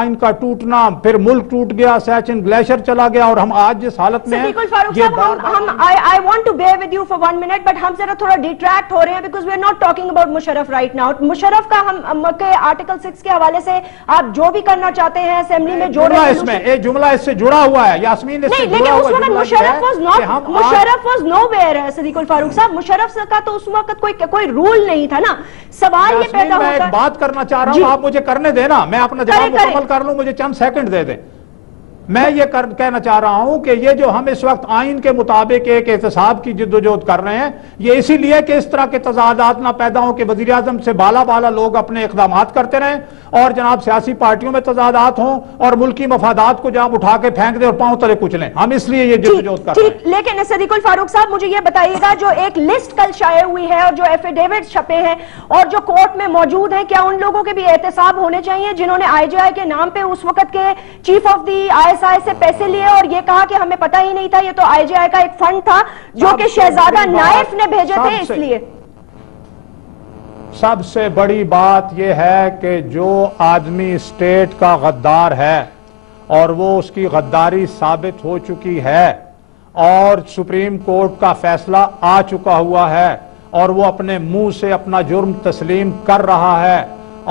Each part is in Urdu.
آئین کا ٹوٹنا، پھر ملک ٹوٹ گیا، سیچن گلیشر چلا گیا، اور ہم آج جس حالت میں ہیں I want to bear with you for 1 minute, but ہم ذرا تھوڑا ڈیٹریکٹ ہو رہے ہیں because we are not talking about Musharraf right now. Musharraf کا ہم کے آرٹیکل 6 کے حوالے سے آپ جو بھی کرنا چاہتے ہیں اسمبلی میں جو ایک جملہ اس سے جڑا ہوا ہے یاسمین، اس سے جڑا ہوا ہے. مشرف واز نو ویئر صدیق الفاروق صاحب. مشرف کا تو اس وقت کوئی رول نہیں تھا نا. سوال یہ پیدا ہوتا ہے. میں ایک بات کرنا چاہ رہا ہوں، آپ مجھے کرنے دینا، میں اپنا جواب مکمل کر لوں، مجھے چند سیکنڈ دے دیں. میں یہ کہنا چاہ رہا ہوں کہ یہ جو ہم اس وقت آئین کے مطابق ایک احتساب کی جدوجہد کر رہے ہیں، یہ اسی لیے کہ اس طرح کے تضادات نہ پیدا ہوں کہ وزیر اعظم سے بالا لوگ اپنے اقدامات کرتے رہیں اور جناب سیاسی پارٹیوں میں تضادات ہوں اور ملکی مفادات کو جہاں اٹھا کے پھینک دیں اور پاؤں تلے کچلیں. ہم اس لیے یہ جدوجہد کر رہے ہیں. لیکن صدیق الفاروق صاحب مجھے یہ بتائیے گا، جو ایک لسٹ کل شائع ہوئی ہے اور جو ایفیڈیوٹ چھپے ہیں اور جو کورٹ میں موجود ہیں، کیا ان لوگوں کے بھی احتساب ہونے چاہیے جنہوں نے IGI کے نام پہ اس وقت کے چیف آف دی ISI سے پیسے لیے اور یہ کہا کہ ہمیں پتہ ہی نہیں تھا، یہ تو IGI کا ایک فنڈ تھا جو کہ شہزادہ نائف نے بھیجے تھے؟ اس لیے سب سے بڑی بات یہ ہے کہ جو آدمی اسٹیٹ کا غدار ہے اور وہ اس کی غداری ثابت ہو چکی ہے اور سپریم کورٹ کا فیصلہ آ چکا ہوا ہے اور وہ اپنے منہ سے اپنا جرم تسلیم کر رہا ہے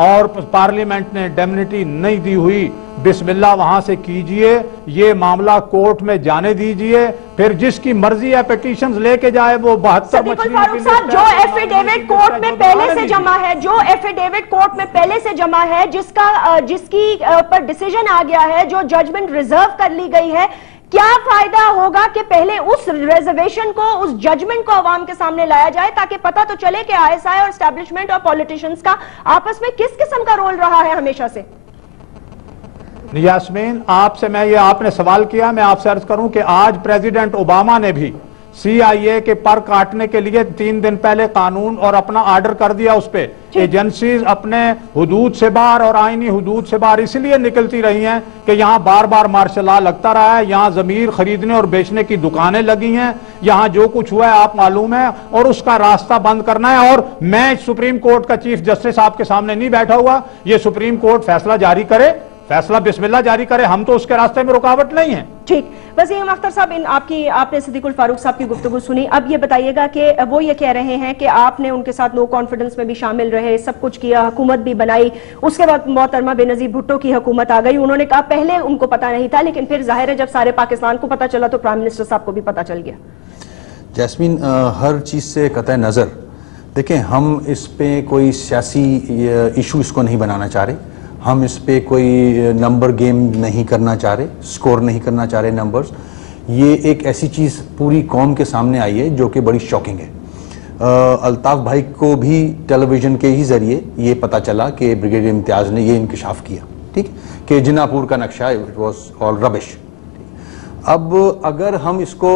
اور پارلیمنٹ نے ڈیمنیٹی نہیں دی ہوئی، بسم اللہ وہاں سے کیجئے، یہ معاملہ کورٹ میں جانے دیجئے، پھر جس کی مرضی ہے پیٹیشنز لے کے جائے. وہ 72 مچھلیوں کے لیے جو ایفیڈیوٹ کورٹ میں پہلے سے جمع ہے، جو ایفیڈیوٹ کورٹ میں پہلے سے جمع ہے، جس کی پر ڈیسیجن آ گیا ہے، جو ججمنٹ ریزرو کر لی گئی ہے، کیا فائدہ ہوگا کہ پہلے اس ریزرویشن کو، اس ججمنٹ کو عوام کے سامنے لایا جائے تاکہ پتہ تو چلے کہ ISI اور اسٹیبلشمنٹ اور پولیٹیشنز کا آپس میں کس قسم کا رول رہا ہے ہمیشہ سے؟ یاسمین، آپ نے سوال کیا، میں آپ سے عرض کروں کہ آج پریزیڈنٹ اوباما نے بھی CIA کے پر کاٹنے کے لیے 3 دن پہلے قانون اور اپنا آرڈر کر دیا اس پہ. ایجنسیز اپنے حدود سے باہر اور آئینی حدود سے باہر اس لیے نکلتی رہی ہیں کہ یہاں بار بار مارشل لا لگتا رہا ہے، یہاں ضمیر خریدنے اور بیچنے کی دکانیں لگی ہیں، یہاں جو کچھ ہوا ہے آپ معلوم ہے، اور اس کا راستہ بند کرنا ہے. اور میں سپریم کورٹ کا چیف جسٹس آپ کے سامنے نہیں بیٹھا ہوا، یہ سپریم کورٹ فیصلہ جاری کرے، فیصلہ بسم اللہ جاری کرے، ہم تو اس کے راستے میں رکاوٹ نہیں ہیں. ٹھیک. وسیم اختر صاحب، آپ نے صدیق الفاروق صاحب کی گفتگو سنی. اب یہ بتائیے گا کہ وہ یہ کہہ رہے ہیں کہ آپ نے ان کے ساتھ نو کانفیڈنس میں بھی شامل رہے، سب کچھ کیا، حکومت بھی بنائی، اس کے بعد محترمہ بینظیر بھٹو کی حکومت آ گئی. انہوں نے کہا پہلے ان کو پتہ نہیں تھا، لیکن پھر ظاہر ہے جب سارے پاکستان کو پتہ چلا تو پرائم منسٹر صاحب کو بھی پتہ چل گیا. جیسمین، ہر چیز سے قطع نظر دیکھیں، ہم اس پہ کوئی سیاسی ایشو اس کو نہیں بنانا چاہ رہے، ہم اس پہ کوئی نمبر گیم نہیں کرنا چاہ رہے، سکور نہیں کرنا چاہ رہے نمبرز. یہ ایک ایسی چیز پوری قوم کے سامنے آئی ہے جو کہ بڑی شاکنگ ہے. الطاف بھائی کو بھی ٹیلی ویژن کے ہی ذریعے یہ پتہ چلا کہ بریگیڈیئر امتیاز نے یہ انکشاف کیا، ٹھیک، کہ جنا پور کا نقشہ اٹ واز آل ربش. اب اگر ہم اس کو،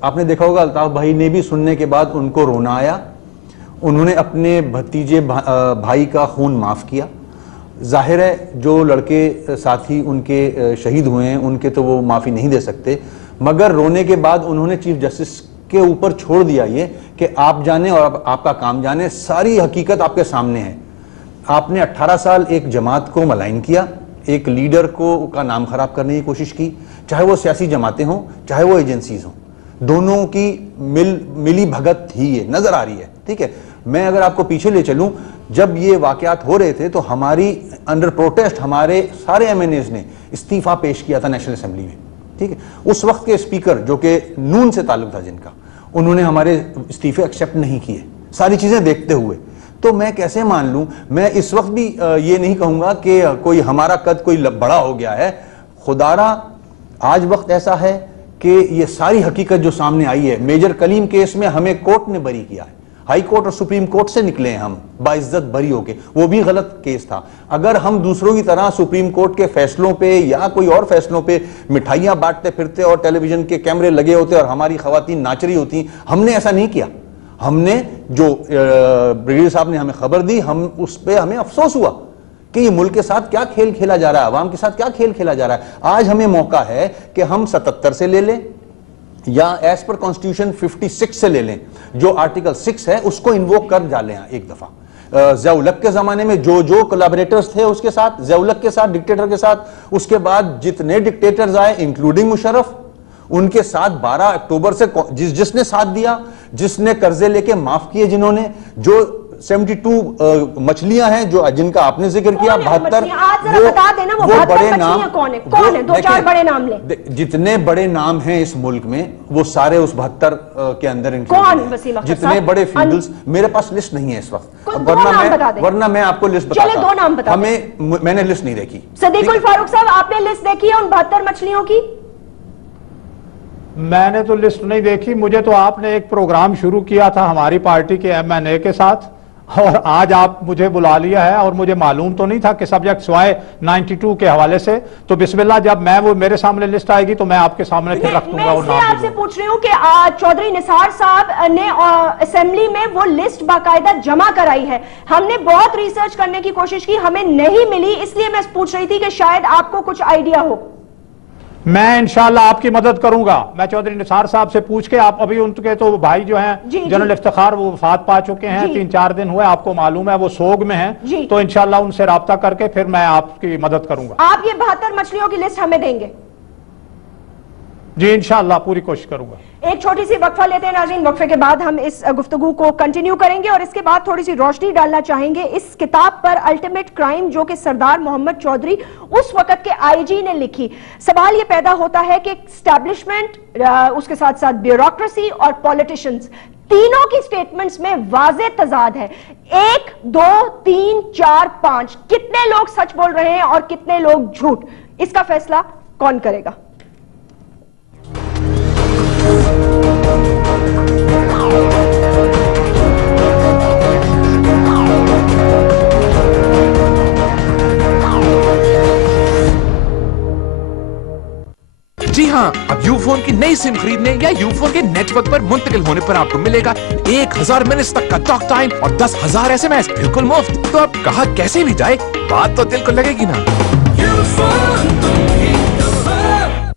آپ نے دیکھا ہوگا الطاف بھائی نے بھی سننے کے بعد ان کو رونا آیا، انہوں نے اپنے بھتیجے بھائی کا خون معاف کیا. ظاہر ہے جو لڑکے ساتھی ان کے شہید ہوئے ہیں ان کے تو وہ معافی نہیں دے سکتے، مگر رونے کے بعد انہوں نے چیف جسٹس کے اوپر چھوڑ دیا یہ کہ آپ جانیں اور آپ کا کام جانیں، ساری حقیقت آپ کے سامنے ہے. آپ نے 18 سال ایک جماعت کو ملائن کیا، ایک لیڈر کو کا نام خراب کرنے کی کوشش کی، چاہے وہ سیاسی جماعتیں ہوں چاہے وہ ایجنسیز ہوں، دونوں کی ملی بھگت ہی یہ نظر آ رہی ہے. ٹھیک ہے، میں اگر آپ کو پیچھے لے چلوں، جب یہ واقعات ہو رہے تھے تو ہماری انڈر پروٹیسٹ ہمارے سارے MNAs نے استعفیٰ پیش کیا تھا نیشنل اسمبلی میں. ٹھیک ہے، اس وقت کے اسپیکر جو کہ نون سے تعلق تھا جن کا، انہوں نے ہمارے استعفے ایکسیپٹ نہیں کیے، ساری چیزیں دیکھتے ہوئے. تو میں کیسے مان لوں؟ میں اس وقت بھی یہ نہیں کہوں گا کہ کوئی ہمارا قد کوئی بڑا ہو گیا ہے. خدارا آج وقت ایسا ہے کہ یہ ساری حقیقت جو سامنے آئی ہے، میجر کلیم کیس میں ہمیں کورٹ نے بری کیا ہے، ہائی کورٹ اور سپریم کورٹ سے نکلے ہیں ہم باعزت بری ہو کے، وہ بھی غلط کیس تھا. اگر ہم دوسروں کی طرح سپریم کورٹ کے فیصلوں پہ یا کوئی اور فیصلوں پہ مٹھائیاں بانٹتے پھرتے اور ٹیلی ویژن کے کیمرے لگے ہوتے اور ہماری خواتین ناچ رہی ہوتی، ہم نے ایسا نہیں کیا. ہم نے جو بریگیڈیئر صاحب نے ہمیں خبر دی، ہم اس پہ ہمیں افسوس ہوا کہ یہ ملک کے ساتھ کیا کھیل کھیلا جا رہا ہے، عوام کے ساتھ کیا کھیل کھیلا جا رہا ہے. آج ہمیں موقع ہے کہ ہم 77 سے لے لیں یا ایز پر کانسٹیٹیوشن 56 سے لے لیں، جو آرٹیکل 6 ہے اس کو انووک کر ڈالیں ایک دفعہ. ضیاء الحق کے زمانے میں جو کولابریٹرز تھے اس کے ساتھ، ضیاء الحق کے ساتھ، ڈکٹیٹر کے ساتھ، اس کے بعد جتنے ڈکٹیٹرز آئے انکلوڈنگ مشرف، ان کے ساتھ 12 اکتوبر سے جس نے ساتھ دیا، جس نے قرضے لے کے معاف کیے، جنہوں نے، جو 72 مچھلیاں ہیں جو جن کا آپ نے ذکر کیا، 72 وہ بڑے نام، کون ہے؟ 2-4 بڑے نام لیں۔ جتنے بڑے نام ہیں اس ملک میں وہ سارے اس 72 کے اندر کون وسیم اختر جتنے بڑے فیوڈلز، میرے پاس لسٹ نہیں ہے اس وقت، ورنہ میں آپ کو لسٹ بتاتا ہوں۔ چلے 2 نام بتا دیں۔ میں نے لسٹ نہیں دیکھی۔ صدیق الفاروق صاحب، آپ نے لسٹ دیکھی ہے ان 72 مچھلیوں کی؟ میں نے تو لسٹ نہیں دیکھی، مجھے تو آپ نے ایک پروگرام شروع کیا تھا ہماری پارٹی کے MNA کے ساتھ، اور آج آپ مجھے بلا لیا ہے، اور مجھے معلوم تو نہیں تھا کہ سبجیکٹ سوائے 92 کے حوالے سے، تو بسم اللہ، جب وہ میرے سامنے لسٹ آئے گی تو میں آپ کے سامنے پھر رکھ دوں گا۔ اور میں آپ سے پوچھ رہی ہوں کہ چودھری نثار صاحب نے اسمبلی میں وہ لسٹ باقاعدہ جمع کرائی ہے، ہم نے بہت ریسرچ کرنے کی کوشش کی، ہمیں نہیں ملی، اس لیے میں پوچھ رہی تھی کہ شاید آپ کو کچھ آئیڈیا ہو۔ میں انشاءاللہ آپ کی مدد کروں گا، میں چودھری نثار صاحب سے پوچھ کے، آپ ابھی ان کے تو بھائی جو ہیں جنرل افتخار وہ وفات پا چکے ہیں، 3-4 دن ہوئے، آپ کو معلوم ہے وہ سوگ میں ہیں، تو انشاءاللہ ان سے رابطہ کر کے پھر میں آپ کی مدد کروں گا۔ آپ یہ 72 مچھلیوں کی لسٹ ہمیں دیں گے؟ جی انشاءاللہ پوری کوشش کروں گا۔ ایک چھوٹی سی وقفہ لیتے ہیں ناظرین، وقفے کے بعد ہم اس گفتگو کو کنٹینیو کریں گے، اور اس کے بعد تھوڑی سی روشنی ڈالنا چاہیں گے اس کتاب پر، الٹیمیٹ کرائم، جو کہ سردار محمد چودھری اس وقت کے IG نے لکھی۔ سوال یہ پیدا ہوتا ہے کہ اسٹیبلشمنٹ، اس کے ساتھ ساتھ بیوروکریسی اور پولیٹیشنز، تینوں کی سٹیٹمنٹس میں واضح تضاد ہے، 1 2 3 4 5، کتنے لوگ سچ بول رہے ہیں اور کتنے لوگ جھوٹ، اس کا فیصلہ کون کرے گا؟ جی ہاں، اب یو فون کی نئی سم خریدنے یا یو فون کے نیٹ ورک پر منتقل ہونے پر آپ کو ملے گا 1000 منٹ تک کا ٹاک ٹائم اور 10,000 SMS بالکل مفت۔ تو اب کہا کیسے بھی جائے، بات تو دل کو لگے گی نا۔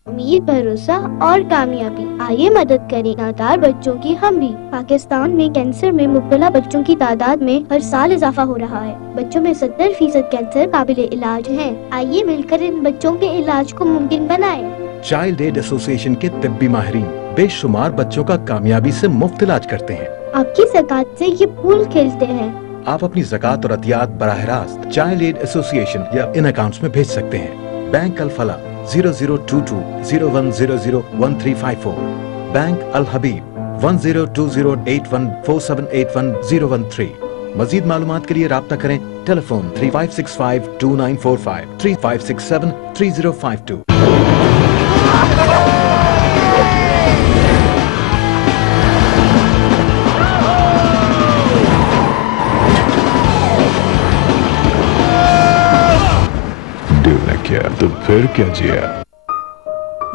امید، بھروسہ اور کامیابی، آئیے مدد کریں نادار بچوں کی ہم بھی۔ پاکستان میں کینسر میں مبتلا بچوں کی تعداد میں ہر سال اضافہ ہو رہا ہے، بچوں میں 70% کینسر قابل علاج ہیں، آئیے مل کر ان بچوں کے علاج کو ممکن بنائیں۔ چائلڈ ایڈ ایسوسی ایشن کے طبی ماہرین بے شمار بچوں کا کامیابی سے مفت علاج کرتے ہیں۔ آپ کی زکوٰۃ سے یہ پھول کھلتے ہیں۔ آپ اپنی زکوٰۃ اور عطیات براہ راست چائلڈ ایڈ ایسوسی ایشن یا ان اکاؤنٹس میں بھیج سکتے ہیں۔ بینک الفلاح 002201001354، بینک الحبیب 10208147810113۔ مزید معلومات کے لیے رابطہ کریں، ٹیلی فون 35652945 35673052۔ تو پھر کیا جیا؟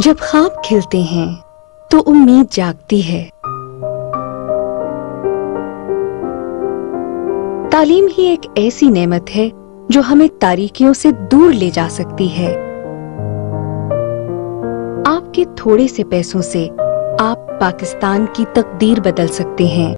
جب خواب کھلتے ہیں تو امید جاگتی ہے۔ تعلیم ہی ایک ایسی نعمت ہے جو ہمیں تاریکیوں سے دور لے جا سکتی ہے۔ آپ کے تھوڑے سے پیسوں سے آپ پاکستان کی تقدیر بدل سکتے ہیں۔